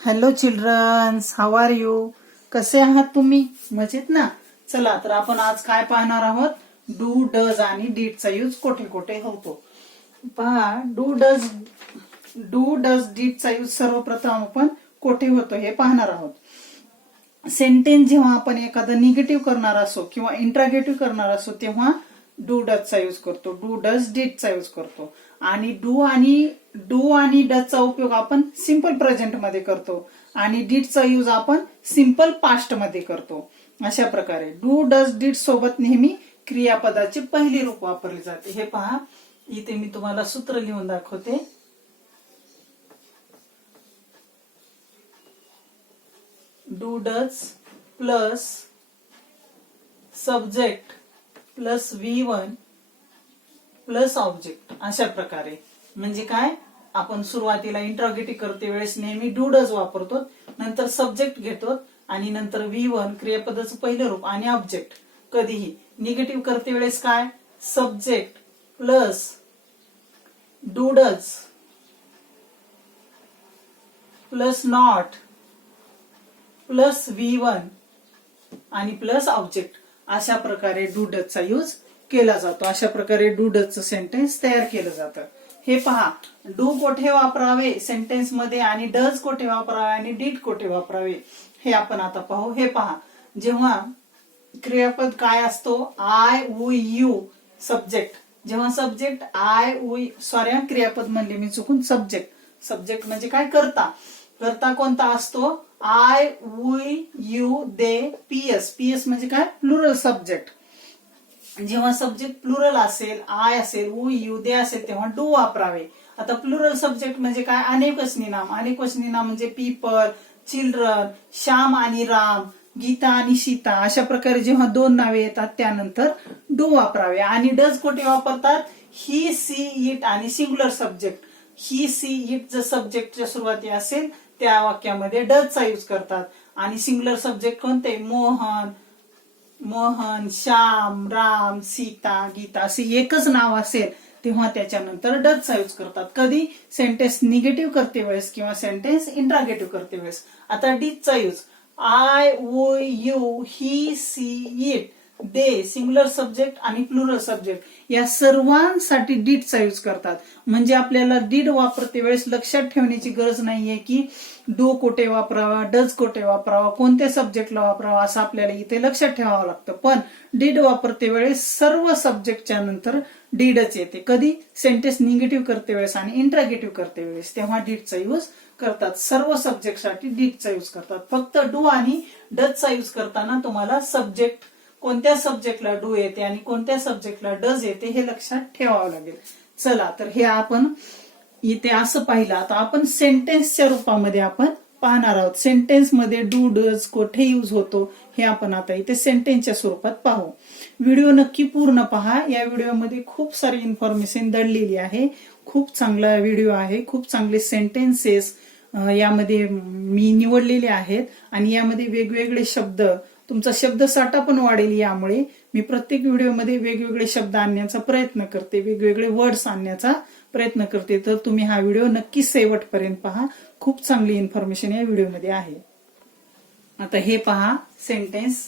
Hello childrens, how are you? कसे आहात तुम्ही? मजेत ना? चला तर आपण आज काय पाहणार आहोत? डू, डज आणि डीडचा यूज कोठे कोठे होतो. पहा, डू डज डीडचा यूज सर्वप्रथम आपण कोठे होतो हे पाहणार आहोत. सेंटेन्स जेव्हा आपण एखादं निगेटिव्ह करणार असो किंवा इंट्रागेटिव्ह करणार असो तेव्हा डू डजचा यूज करतो, डू डज डीडचा यूज करतो. आणि डू आणि डजचा उपयोग आपण सिंपल प्रेझेंट मध्ये करतो आणि डीडचा यूज आपण सिंपल पास्ट मध्ये करतो. अशा प्रकारे डू डज डीड सोबत नेहमी क्रियापदाचे पहिली रूप वापरले जाते. हे पहा, इथे मी तुम्हाला सूत्र लिहून दाखवते. Do does plus subject plus V1 plus object. अशा प्रकारे म्हणजे काय, आपण सुरुवातीला इंट्रोगेटिव्ह करते वेळेस नेहमी डू डज वापरतो, नंतर सब्जेक्ट घेतो आणि नंतर V1 क्रियापदाचं पहिलं रूप आणि ऑब्जेक्ट. कधीही निगेटिव्ह करते वेळेस काय, subject plus do does plus not plus V1 आणि प्लस ऑब्जेक्ट. अशा प्रकारे डू डजचा यूज केला जातो. अशा प्रकारे डू डजचं सेंटेन्स तयार केलं जातं. हे पहा, डू कोठे वापरावे सेंटेन्स मध्ये आणि डज कोठे वापरावे आणि डीड कोठे वापरावे हे आपण आता पाहू. हे पहा, जेव्हा क्रियापद काय असतो, आय उ यू सब्जेक्ट. जेव्हा सब्जेक्ट क्रियापद म्हणले मी चुकून. सब्जेक्ट म्हणजे काय, कर्ता कोणता असतो, I we you they PS म्हणजे काय, प्लुरल सब्जेक्ट. जेव्हा सब्जेक्ट प्लुरल असेल, आय असेल, ऊ यू दे असेल तेव्हा डू वापरावे. आता प्लुरल सब्जेक्ट म्हणजे काय, अनेकवचनी नाम म्हणजे पीपल, चिल्ड्रन, श्याम आणि राम, गीता आणि सीता. अशा प्रकारे जेव्हा दोन नावे येतात त्यानंतर डू वापरावे. आणि डज कोठे वापरतात, ही, सी, इट आणि singular subject. He, she, it जर सब्जेक्टच्या सुरुवाती असेल त्या वाक्यामध्ये डजचा यूज करतात. आणि सिंग्युलर सब्जेक्ट कोणते, मोहन, श्याम, राम, सीता, गीता असे एकच नाव असेल तेव्हा त्याच्यानंतर डजचा यूज करतात. कधी, सेंटेन्स निगेटिव्ह करते वेळेस किंवा सेंटेन्स इंट्रागेटिव्ह करते वेळेस. आता डीडचा use, I, we, you, he, she, it, they singular subject आणि प्लुरल सब्जेक्ट या सर्वांसाठी डीडचा यूज करतात. म्हणजे आपल्याला डीड वापरते वेळेस लक्षात ठेवण्याची गरज नाहीये की डू कोठे वापरावा, डज कोठे वापरावा, कोणत्या सब्जेक्टला वापरावा असं आपल्याला इथे लक्षात ठेवावं लागतं. पण डीड वापरते वेळेस सर्व सब्जेक्टच्या नंतर डीडच येते. कधी, सेंटेन्स निगेटिव्ह करते वेळेस आणि इंट्रागेटिव्ह करते वेळेस तेव्हा डीडचा यूज करतात. सर्व सब्जेक्टसाठी डीडचा यूज करतात. फक्त डू आणि डजचा यूज करताना तुम्हाला सब्जेक्ट, कोणत्या सब्जेक्टला डू येते आणि कोणत्या सब्जेक्टला डज येते हे लक्षात ठेवावं लागेल. चला तर हे आपण इथे असं पाहिलं. आता आपण सेंटेन्सच्या रूपामध्ये आपण पाहणार आहोत. सेंटेन्स मध्ये डू डज कोठे यूज होतो हे आपण आता इथे सेंटेन्सच्या स्वरूपात पाहू. व्हिडिओ नक्की पूर्ण पहा. या व्हिडिओमध्ये खूप सारी इन्फॉर्मेशन दडलेली आहे. खूप चांगला व्हिडिओ आहे. खूप चांगले सेंटेन्सेस यामध्ये मी निवडलेले आहेत आणि यामध्ये वेगवेगळे शब्द, तुमचा शब्दसाठा पण वाढेल. यामुळे मी प्रत्येक व्हिडिओमध्ये वेगवेगळे शब्द आणण्याचा प्रयत्न करते, वेगवेगळे वर्ड्स आणण्याचा प्रयत्न करते. तर तुम्ही हा व्हिडिओ नक्की शेवटपर्यंत पहा. खूप चांगली इन्फॉर्मेशन या व्हिडिओमध्ये आहे. आता हे पहा सेंटेन्स,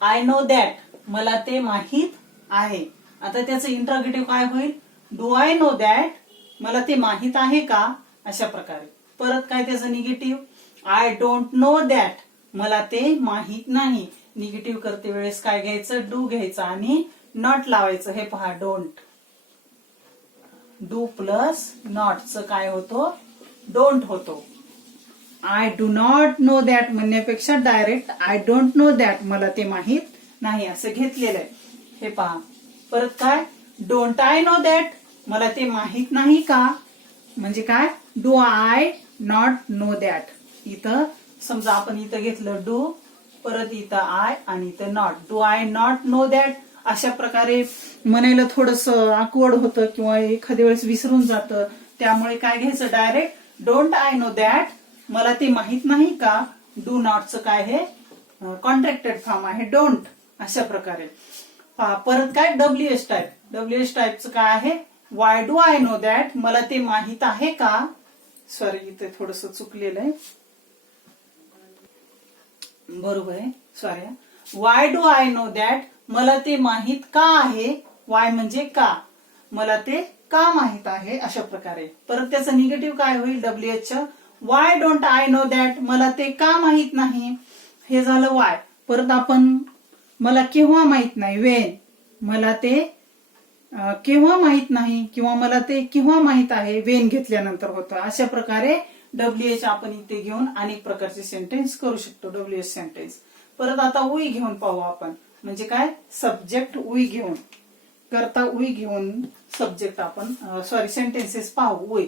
आय नो दॅट, मला ते माहीत आहे. आता त्याचं इंट्रोगेटिव्ह काय होईल, डू आय नो दॅट, मला ते माहीत आहे का. अशा प्रकारे. परत काय त्याचं negative, I don't know that, मला ते माहीत नाही. निगेटिव्ह करते वेळेस काय घ्यायचं, डू घ्यायचं आणि नॉट लावायचं. हे पहा, डोंट, डू प्लस नॉटचं काय होतो, डोंट होतो. I do not know that म्हणण्यापेक्षा direct I don't know that, मला ते माहीत नाही असं घेतलेलं आहे. हे पहा. परत काय, डोंट आय नो दॅट, मला ते माहीत नाही का. म्हणजे काय, do I not know that. इथं समजा आपण इथं घेतलं डू, परत इथं आय आणि इथं not, do I not know that. अशा प्रकारे म्हणायला थोडस ऑकवर्ड होतं किंवा एखाद्या वेळेस विसरून जातं. त्यामुळे काय घ्यायचं, direct don't I know that, मला ते माहीत नाही का. डू नॉटचं काय, हे कॉन्ट्रॅक्टेड फॉर्म आहे, डोंट. अशा प्रकारे. परत काय, WH टाईपचं काय आहे, why do I know that, मला ते माहीत आहे का. सॉरी, इथे थोडस चुकलेलं आहे. बरोबर आहे. Sorry, why do I know that, मला ते माहित का आहे. वाय म्हणजे का, मला ते का माहित आहे, अशा प्रकारे. परत त्याचं निगेटिव्ह काय होईल WH चं, why don't I know that, मला ते का माहित नाही. हे झालं वाय. परत आपण मला केव्हा माहित नाही, वेन, मला ते केव्हा माहित नाही किंवा मला ते केव्हा माहित आहे, वेन घेतल्यानंतर होतं. अशा प्रकारे WH आपण इथे घेऊन अनेक प्रकारचे सेंटेन्स करू शकतो, WH सेंटेन्स. परत आता उई घेऊन पाहू आपण, म्हणजे काय, सब्जेक्ट उई घेऊन, करता उई घेऊन सब्जेक्ट आपण सेंटेन्सेस पाहू.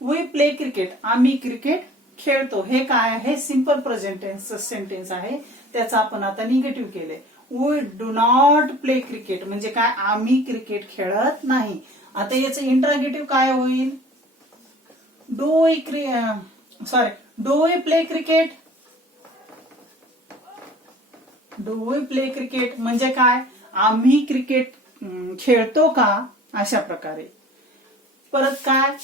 उई प्ले क्रिकेट, आम्ही क्रिकेट खेळतो. हे काय आहे, सिंपल प्रेझेंट टेन्स सेंटेन्स आहे. त्याचा आपण आता निगेटिव्ह केले. We do not play cricket म्हणजे काय, आम्ही क्रिकेट खेळत नाही. आता याचं इंट्रागेटिव्ह काय होईल, do we play cricket, do we play cricket म्हणजे काय, आम्ही क्रिकेट खेळतो का, अशा प्रकारे. परत काय,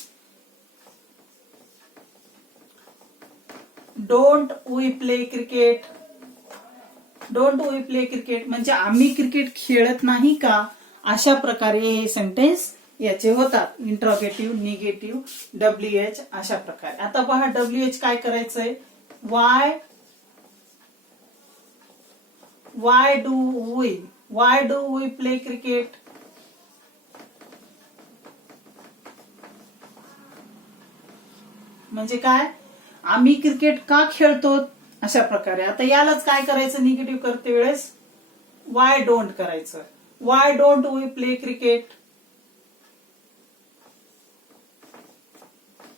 don't we play cricket, don't we play cricket म्हणजे आम्ही क्रिकेट खेळत नाही का, अशा प्रकारे हे सेंटेन्स याचे होतात. इंट्रोगेटिव्ह, निगेटिव्ह, WH अशा प्रकारे. आता पहा WH काय करायचंय, why do we play cricket, म्हणजे काय, आम्ही क्रिकेट का खेळतो, अशा प्रकारे. आता यालाच काय करायचं, निगेटिव्ह करते वेळेस वाय डोंट करायचं. Why don't we play cricket,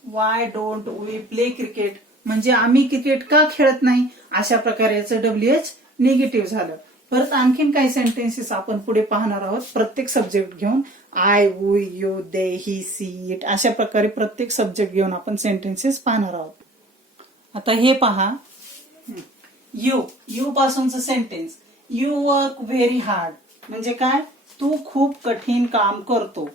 why don't we play cricket म्हणजे आम्ही क्रिकेट का खेळत नाही, अशा प्रकारे याचं WH निगेटिव्ह झालं. परत आणखीन काही सेंटेन्सेस आपण पुढे पाहणार आहोत, प्रत्येक सब्जेक्ट घेऊन. I, we, you, they, he, she, it अशा प्रकारे प्रत्येक सब्जेक्ट घेऊन आपण सेंटेन्सेस पाहणार आहोत. आता हे पहा, यू पासूनचं sentence, you work very hard म्हणजे काय, तू खूप कठीण काम करतो.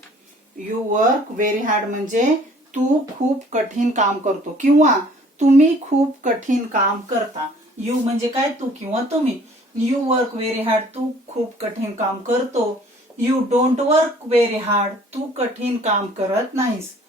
यू वर्क व्हेरी हार्ड म्हणजे तू खूप कठीण काम करतो किंवा तुम्ही खूप कठीण काम करता. यू म्हणजे काय, तू किंवा तुम्ही. यू वर्क व्हेरी हार्ड, तू खूप कठीण काम करतो. You don't work very hard, तू कठीण काम करत नाहीस.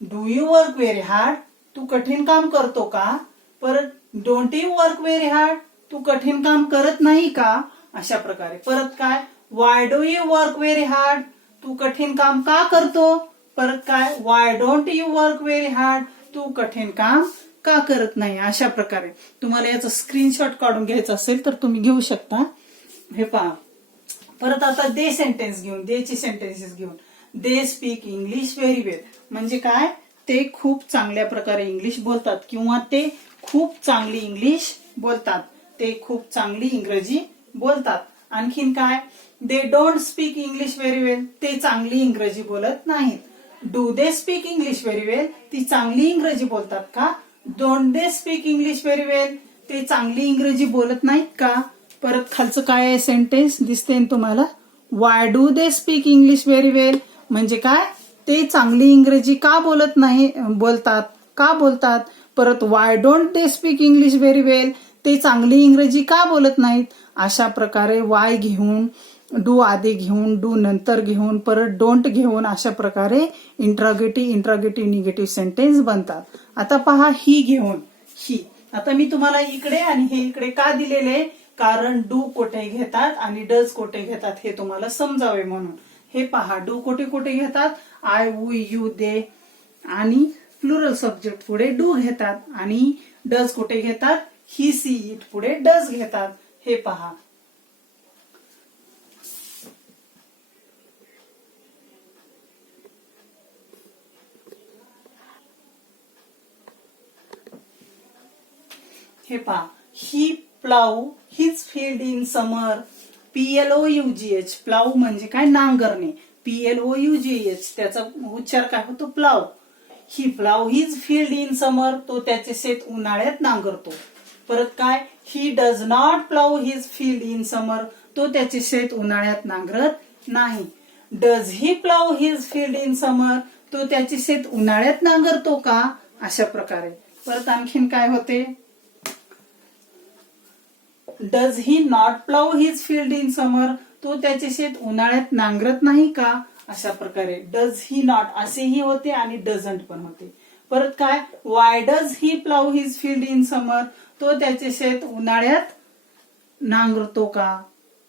Do you work very hard, तू कठीण काम करतो का. परत don't you work very hard, तू कठीण काम करत नाही का, अशा प्रकारे. परत काय, why do you work very hard, तू कठीण काम का करतो. परत काय, why don't you work very hard, तू कठीण काम का करत नाही, अशा प्रकारे. तुम्हाला याचा स्क्रीनशॉट काढून घ्यायचा असेल तर तुम्ही घेऊ शकता. हे पहा. परत आता दे सेंटेन्स घेऊन, देची सेंटेन्सेस घेऊन. दे स्पीक इंग्लिश व्हेरी वेल म्हणजे काय, ते खूप चांगल्या प्रकारे इंग्लिश बोलतात किंवा ते खूप चांगली इंग्लिश बोलतात, ते खूप चांगली इंग्रजी बोलतात. आणखीन काय, they don't speak English very well, ते चांगली इंग्रजी बोलत नाहीत. Do they speak English very well, ती चांगली इंग्रजी बोलतात का. Don't they speak English very well, ते चांगली इंग्रजी बोलत नाहीत का. परत खालचं काय आहे सेंटेन्स दिसते तुम्हाला, why do they speak English very well म्हणजे काय, ते चांगली इंग्रजी का बोलत नाही, बोलतात का बोलतात. परत why don't they speak English very well, ते चांगली इंग्रजी का बोलत नाहीत. अशा प्रकारे वाय घेऊन, डू आधी घेऊन, डू नंतर घेऊन, परत डोंट घेऊन, अशा प्रकारे इंट्रोगेटिव्ह निगेटिव्ह सेंटेन्स बनतात. आता पहा ही घेऊन, ही. आता मी तुम्हाला इकडे आणि हे इकडे का दिलेले, कारण डू कोठे घेतात आणि डज कोठे घेतात हे तुम्हाला समजावे म्हणून. हे पहा, डू कोठे कोठे घेतात, आय, वी, यू, दे आणि प्लुरल सब्जेक्ट पुढे डू घेतात आणि डज कुठे घेतात, ही, सी, इट पुढे डज घेतात. हे पहा. हे पहा, he plough his field in summer. PLOUGH, plough म्हणजे काय, नांगरणे. PLOUGH त्याचा उच्चार काय होतो, plough. He plough his field in summer, तो त्याचे शेत उन्हाळ्यात नांगरतो. परत काय, he does not plough his field in summer, तो त्याचे शेत उन्हाळ्यात नांगरत नाही. Does he plough his field in summer, तो त्याचे शेत उन्हाळ्यात नांगरतो का, अशा प्रकारे. परत आणखीन काय होते, does he not plough his field in summer, तो त्याचे शेत उन्हाळ्यात नांगरत नाही का? अशा प्रकारे डज ही नॉट असेही होते आणि डझंट पण होते. परत काय, why does he plough his field in summer, तो त्याचे शेत उन्हाळ्यात नांगरतो का?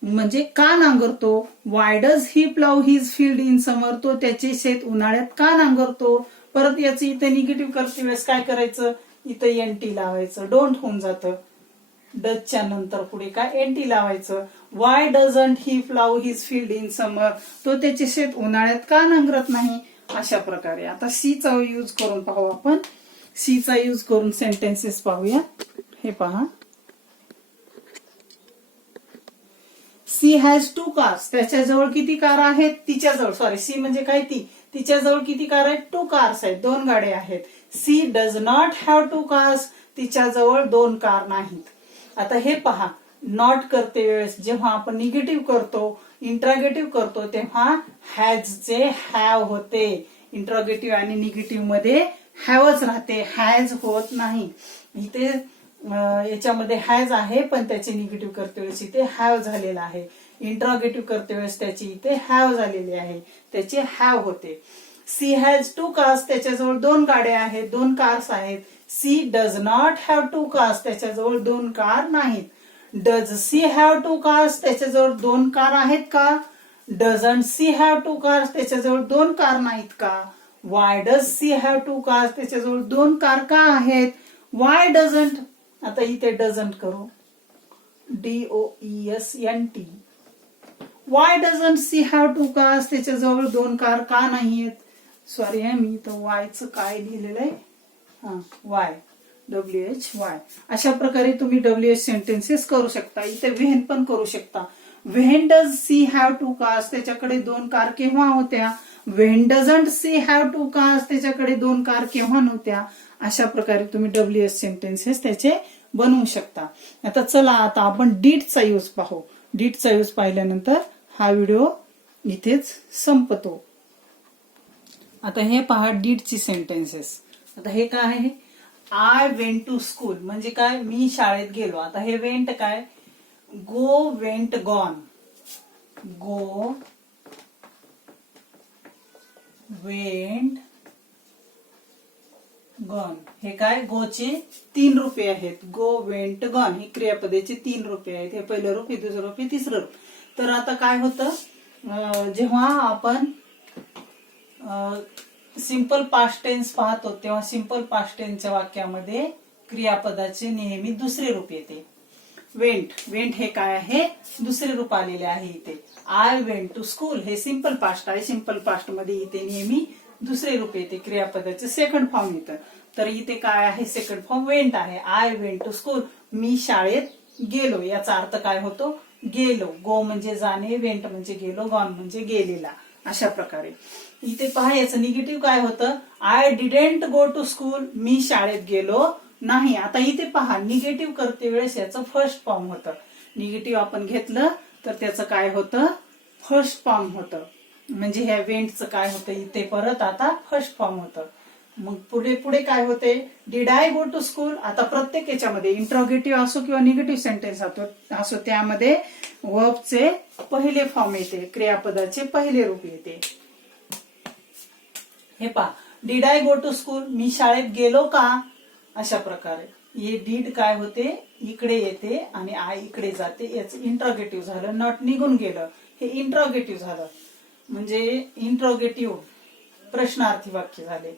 म्हणजे का नांगरतो? Why does he plough his field in summer, तो त्याचे शेत उन्हाळ्यात का नांगरतो? परत याचं इथे निगेटिव्ह करते वेळेस काय करायचं, इथं एनटी लावायचं, डोंट होऊन जातं. डजच्या नंतर पुढे काय एनटी लावायचं. Y doesn't he plough his field in summer, तो त्याचे शेत उन्हाळ्यात का नांगरत नाही? अशा प्रकारे. आता सी चा यूज करून पाहू आपण. सी चा यूज करून सेंटेन्सेस पाहूया. हे पहा, सी हॅज 2 कार्स, त्याच्याजवळ किती कार आहेत? तिच्याजवळ, सॉरी सी म्हणजे काय ती, तिच्याजवळ किती कार आहेत? 2 कार्स आहेत, 2 गाड्या आहेत. She does not have 2 cars, तिच्याजवळ 2 कार नाहीत. आता हे पहा, नॉट करते वेळेस जेव्हा आपण निगेटिव्ह करतो, इंट्रागेटिव्ह करतो, तेव्हा हॅज चे हॅव होते. इंट्रागेटिव्ह आणि निगेटिव्ह मध्ये हॅवच राहते, हॅज होत नाही. इथे याच्यामध्ये हॅज आहे पण त्याचे निगेटिव्ह करते वेळेस इथे हॅव झालेला आहे. इंट्रागेटिव्ह करते वेळेस त्याची इथे हॅव झालेली आहे, त्याचे हॅव होते. सी हॅज 2 कार्स, त्याच्याजवळ 2 गाड्या आहेत, 2 कार्स आहेत. She does not have 2 cars, त्याच्याजवळ 2 कार नाहीत. डज सी हॅव 2 कार्स, त्याच्याजवळ 2 कार आहेत का? डझंट सी हॅव 2 कार्स, त्याच्याजवळ 2 कार नाहीत का? Y does she have 2 cars, त्याच्याजवळ 2 कार का आहेत? वाय डझंट, आता इथे डझंट करू, DOESNT. Why doesn't she have 2 cars, त्याच्याजवळ 2 कार का नाहीयेत? सॉरी आहे, मी इथं वायचं काय लिहिलेलं आहे, वाय, WHY. अशा प्रकारे तुम्ही WH सेंटेन्सेस करू शकता. इथे व्हेन पण करू शकता. When does she have 2 cars, त्याच्याकडे 2 कार केव्हा होत्या? When doesn't she have 2 cars, त्याच्याकडे 2 कार केव्हा नव्हत्या? अशा प्रकारे तुम्ही WH सेंटेन्सेस त्याचे बनवू शकता. आता चला, आता आपण डीडचा यूज पाहू. डीडचा यूज पाहिल्यानंतर हा व्हिडिओ इथेच संपतो. आता हे पहा डीडची सेंटेन्सेस. आता हे काय आहे? आय वेंट टू स्कूल म्हणजे काय? मी शाळेत गेलो. आता हे वेंट काय? गो, वेंट, गॉन. गो, वेंट, गॉन. हे काय? गोचे 3 रूपे आहेत. गो, वेंट, गॉन ही क्रियापदेचे 3 रूपे आहेत. हे पहिलं रूप, हे दुसरं रूप, हे तिसरं रूप. तर आता काय होतं, जेव्हा आपण सिंपल पास्ट टेन्स पाहतो तेव्हा सिंपल पास्ट टेन्सच्या वाक्यामध्ये क्रियापदाचे नेहमी दुसरे रूप येते. वेंट, वेंट हे काय आहे? दुसरे रूप आलेले आहे इथे. आय वेंट टू स्कूल हे सिंपल पास्ट आहे. सिंपल पास्ट मध्ये इथे नेहमी दुसरे रूप येते, क्रियापदाचे सेकंड फॉर्म येतं. तर इथे काय आहे? सेकंड फॉर्म वेंट आहे. आय वेंट टू स्कूल, मी शाळेत गेलो. याचा अर्थ काय होतो? गेलो. गो म्हणजे जाणे, वेंट म्हणजे गेलो, गॉन म्हणजे गेलेला. अशा प्रकारे इथे पहा, याचं निगेटिव्ह काय होतं? I didn't go to school, मी शाळेत गेलो नाही. आता इथे पहा, निगेटिव्ह करते वेळेस याचं फर्स्ट फॉर्म होतं. निगेटिव्ह आपण घेतलं तर त्याचं काय होतं? फर्स्ट फॉर्म होतं. म्हणजे ह्या वेंटचं काय होतं? इथे परत आता फर्स्ट फॉर्म होतं. मग पुढे पुढे काय होते? Did I go to school. आता प्रत्येक याच्यामध्ये इंट्रोगेटिव्ह असो किंवा निगेटिव्ह सेंटेन्स असो त्यामध्ये वर्बचे पहिले फॉर्म येते, क्रियापदाचे पहिले रूप येते. हे पहा, did I go to school, मी शाळेत गेलो का? अशा प्रकारे हे डीड काय होते? इकडे येते आणि आय इकडे जाते. याचं इंट्रोगेटिव्ह झालं. नॉट निघून गेलं, हे इंट्रोगेटिव्ह झालं. म्हणजे इंट्रोगेटिव्ह प्रश्नार्थी वाक्य झाले.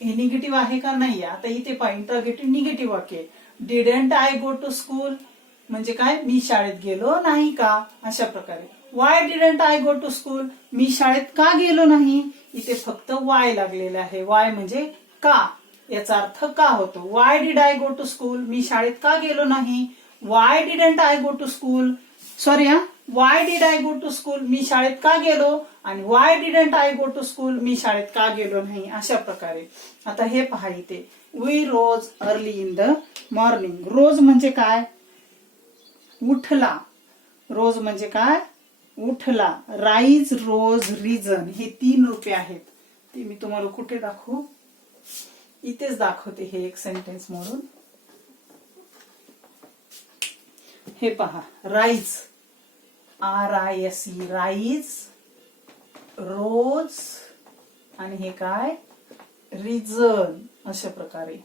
हे निगेटिव्ह आहे का? नाही. आता इथे पहा, इंट्रोगेटिव्ह निगेटिव्ह वाक्य. Didn't I go to school म्हणजे काय? मी शाळेत गेलो नाही का? अशा प्रकारे. Why didn't I go to school, मी शाळेत का गेलो नाही? इथे फक्त वाय लागलेला आहे. वाय म्हणजे का, याचा अर्थ का होतो. Why did I go to school, मी शाळेत का गेलो नाही? Why didn't I go to school, sorry why did I go to school, मी शाळेत का गेलो? आणि why didn't I go to school, मी शाळेत का गेलो नाही? अशा प्रकारे. आता हे पहा इथे, we rose early in the morning. Rose म्हणजे काय? उठला. रोज म्हणजे काय? उठला. राईज, रोज, रिझन हे 3 रूपे आहेत. ते मी तुम्हाला कुठे दाखवू? इथेच दाखवते हे एक सेंटेन्स म्हणून. हे पहा, राईज, RISE, राईज, रोज, आणि हे काय, रिझन. अशा प्रकारे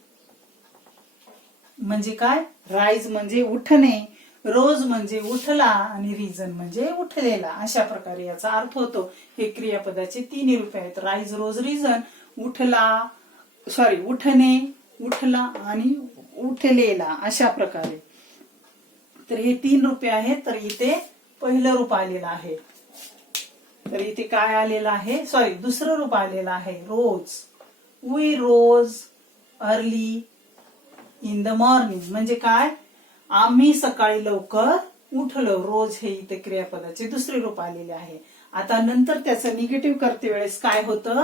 म्हणजे काय, राईज म्हणजे उठणे, रोज म्हणजे उठला, आणि रिझन म्हणजे उठलेला. अशा प्रकारे याचा अर्थ होतो. हे क्रियापदाचे 3 रूप आहेत, राईज, रोज, रिझन. उठला, उठणे, उठला आणि उठलेला, अशा प्रकारे. तर हे 3 रूपे आहेत. तर इथे पहिलं रूप आलेलं आहे. तर इथे काय आलेलं आहे, दुसरं रूप आलेलं आहे, rose. We rose early in the morning. म्हणजे काय, आम्ही सकाळी लवकर उठलो. रोज हे इथे क्रियापदाचे दुसरे रूप आलेले आहे. आता नंतर त्याचं निगेटिव्ह करते वेळेस काय होतं,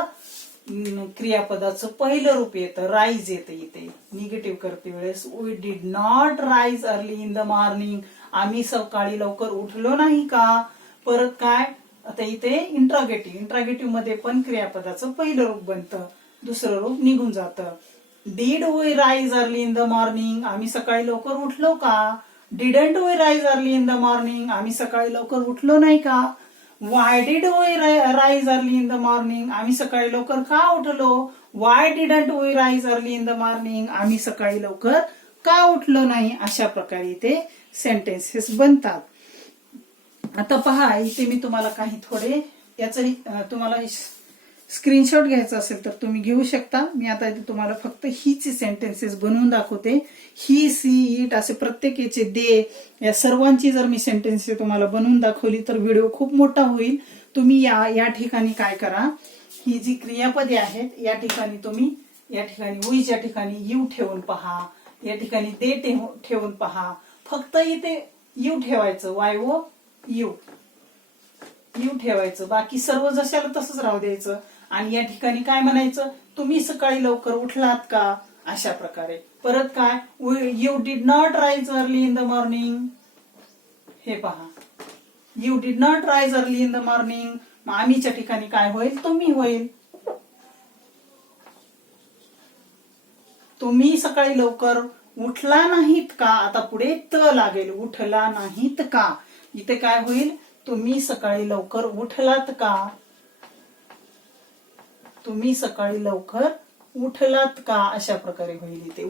क्रियापदाचं पहिलं रूप येतं, राईज येतं इथे. निगेटिव्ह करते वेळेस, we did not rise early in the morning. आम्ही सकाळी लवकर उठलो नाही का. परत काय, आता इथे इंट्रागेटिव्ह मध्ये पण क्रियापदाचं पहिलं रूप बनतं, दुसरं रूप निघून जातं. Did we rise early in the morning. आम्ही सकाळी लवकर उठलो का. Didn't we rise early in the morning. आम्ही सकाळी लवकर उठलो नाही का. Why did we rise early in the morning. आम्ही सकाळी लवकर का उठलो. Why didn't we rise early in the morning. आम्ही सकाळी लवकर का उठलो नाही. अशा प्रकारे इथे सेंटेन्सेस बनतात. आता पहा, इथे मी तुम्हाला काही थोडे याचं तुम्हाला स्क्रीनशॉट घ्यायचा असेल तर तुम्ही घेऊ शकता. मी आता इथे तुम्हाला फक्त हीचे सेंटेन्सेस बनवून दाखवते. ही, सी, इट असे प्रत्येक याचे, दे, या सर्वांची जर मी सेंटेन्सेस तुम्हाला बनवून दाखवली तर व्हिडिओ खूप मोठा होईल. तुम्ही या ठिकाणी काय करा, ही जी क्रियापदे आहेत या ठिकाणी तुम्ही, या ठिकाणी वीच्या ठिकाणी यू ठेवून पहा, या ठिकाणी दे ठेवून पहा. फक्त इथे यू ठेवायचं, YO यू ठेवायचं, बाकी सर्व जशाला तसंच राहू द्यायचं. आणि या ठिकाणी काय म्हणायचं, तुम्ही सकाळी लवकर उठलात का. अशा प्रकारे. परत काय, you did not rise early in the morning. हे पहा, you did not rise early in the morning. मग आम्हीच्या ठिकाणी काय होईल, तुम्ही होईल. तुम्ही सकाळी लवकर उठला नाहीत का. आता पुढे त लागेल, उठला नाहीत का. इथे काय होईल, तुम्ही सकाळी लवकर उठलात का. तुम्ही सकाळी लवकर उठलात का. अशा प्रकारे होईल इथे.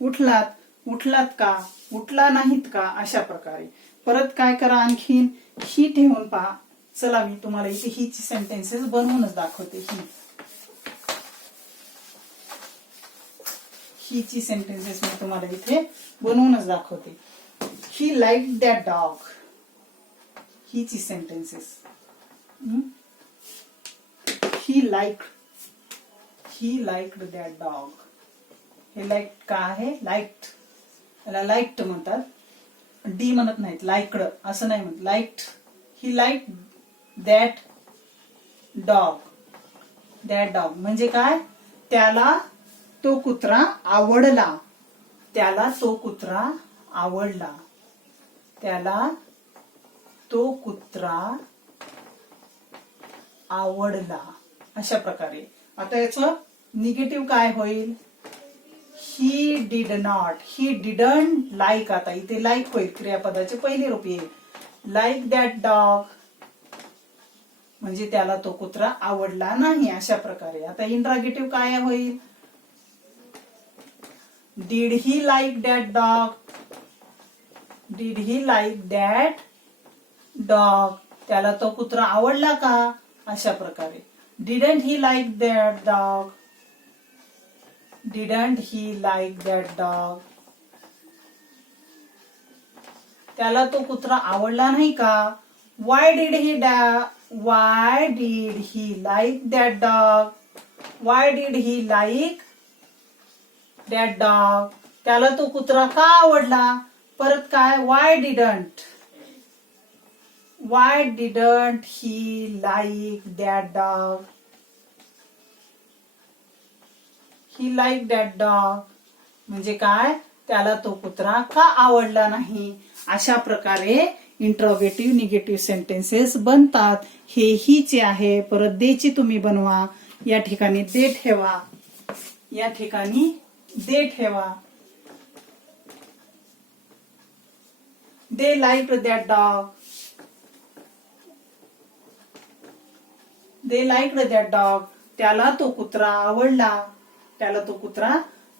उठलात का, उठला नाहीत का. अशा प्रकारे. परत काय करा, आणखीन ही ठेवून पहा. चला मी तुम्हाला इथे हीची सेंटेन्सेस बनवूनच दाखवते. हीची सेंटेन्सेस मी तुम्हाला इथे बनवूनच दाखवते. He like that dog. हीची sentences. He liked that dog. हे लाईक्ड का आहे, लाईक्ड, याला लाईक्ड म्हणतात. डी म्हणत नाहीत, लाईक्ड असं नाही म्हणत, liked. He liked that dog. म्हणजे काय, त्याला तो कुत्रा आवडला. त्याला तो कुत्रा आवडला. त्याला तो कुत्रा आवडला. अशा प्रकारे. आता याचं निगेटिव्ह काय होईल, he did not. He didn't like. आता इथे लाईक होईल, क्रियापदाचे पहिले रूप येईल. लाईक दॅट डॉग म्हणजे त्याला तो कुत्रा आवडला नाही. अशा प्रकारे. आता इंट्रागेटिव्ह काय होईल, did he like that dog. Did he like that dog. त्याला तो कुत्रा आवडला का. अशा प्रकारे. Didn't he like that dog. Didn't he like that dog. त्याला तो कुत्रा आवडला नाही का. Why did he like that dog. Why did he like that dog. त्याला तो कुत्रा का आवडला. परत काय, Y didn't he like that dog. He like that dog म्हणजे काय, त्याला तो कुत्रा का आवडला नाही. अशा प्रकारे इंट्रोगेटिव्ह निगेटिव्ह सेंटेन्सेस बनतात. हे हीचे आहे. परत देची तुम्ही बनवा. या ठिकाणी दे ठेवा. या ठिकाणी दे ठेवा. दे like that dog. They like that dog. त्याला तो कुत्रा आवडला. त्याला तो कुत्रा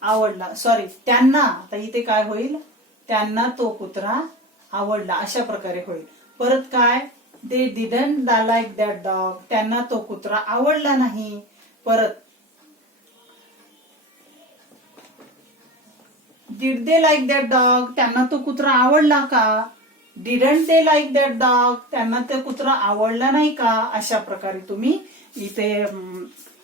आवडला. सॉरी, त्यांना, आता इथे काय होईल, त्यांना तो कुत्रा आवडला अशा प्रकारे होईल. परत काय, they didn't like that dog. त्यांना तो कुत्रा आवडला नाही. परत did they like that dog. त्यांना तो कुत्रा आवडला का. Didn't they like that dog. त्यांना ते कुत्रा आवडला नाही का. अशा प्रकारे तुम्ही इथे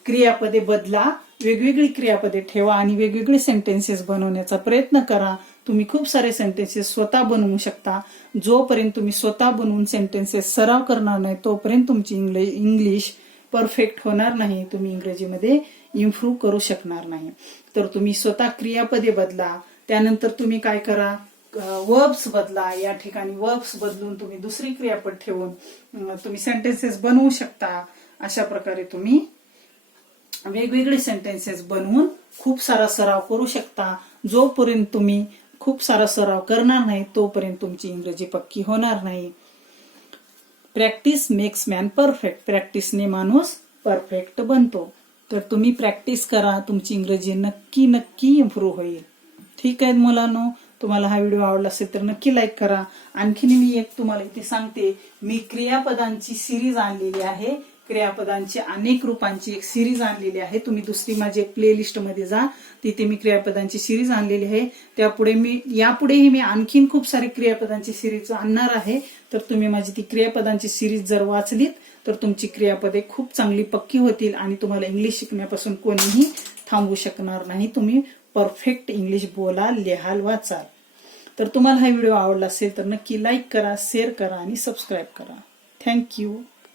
क्रियापदे बदला, वेगवेगळी क्रियापदे ठेवा आणि वेगवेगळे सेंटेन्सेस बनवण्याचा प्रयत्न करा. तुम्ही खूप सारे सेंटेन्सेस स्वतः बनवू शकता. जोपर्यंत तुम्ही स्वतः बनवून सेंटेन्सेस सराव करणार नाही तोपर्यंत तुमची इंग्लिश परफेक्ट होणार नाही. तुम्ही इंग्रजीमध्ये इम्प्रूव्ह करू शकणार नाही. तर तुम्ही स्वतः क्रियापदे बदला. त्यानंतर तुम्ही काय करा, वर्ब्स बदला. या ठिकाणी वर्ब्स बदलून तुम्ही दुसरी क्रियापद ठेवून तुम्ही सेंटेन्सेस बनवू शकता. अशा प्रकारे तुम्ही वेगवेगळे सेंटेन्सेस बनवून खूप सारा सराव करू शकता. जोपर्यंत तुम्ही खूप सारा सराव करणार नाही तोपर्यंत तुमची इंग्रजी पक्की होणार नाही. Practice makes man perfect. प्रॅक्टिसने माणूस परफेक्ट बनतो. तर तुम्ही प्रॅक्टिस करा, तुमची इंग्रजी नक्की नक्की इम्प्रूव्ह होईल. ठीक आहे मुलांनो, तुम्हाला हा व्हिडिओ आवडला असेल तर नक्की लाईक करा. आणखीन मी एक तुम्हाला इथे सांगते, मी क्रियापदांची सिरीज आणलेली आहे. क्रियापदांची अनेक रूपांची एक सिरीज आणलेली आहे. तुम्ही दुसरी माझी एक प्लेलिस्ट मध्ये जा, तिथे मी क्रियापदांची सिरीज आणलेली आहे. यापुढेही मी आणखीन खूप सारी क्रियापदांची सिरीज आणणार आहे. तर तुम्ही माझी ती क्रियापदांची सिरीज जर वाचलीत तर तुमची क्रियापदे खूप चांगली पक्की होतील आणि तुम्हाला इंग्लिश शिकण्यापासून कोणीही थांबवू शकणार नाही. तुम्ही परफेक्ट इंग्लिश बोलाल, लिहाल, वाचाल. तर तुम्हाला हा व्हिडिओ आवडला असेल तर नक्की लाईक करा, शेअर करा आणि सबस्क्राईब करा. थँक्यू.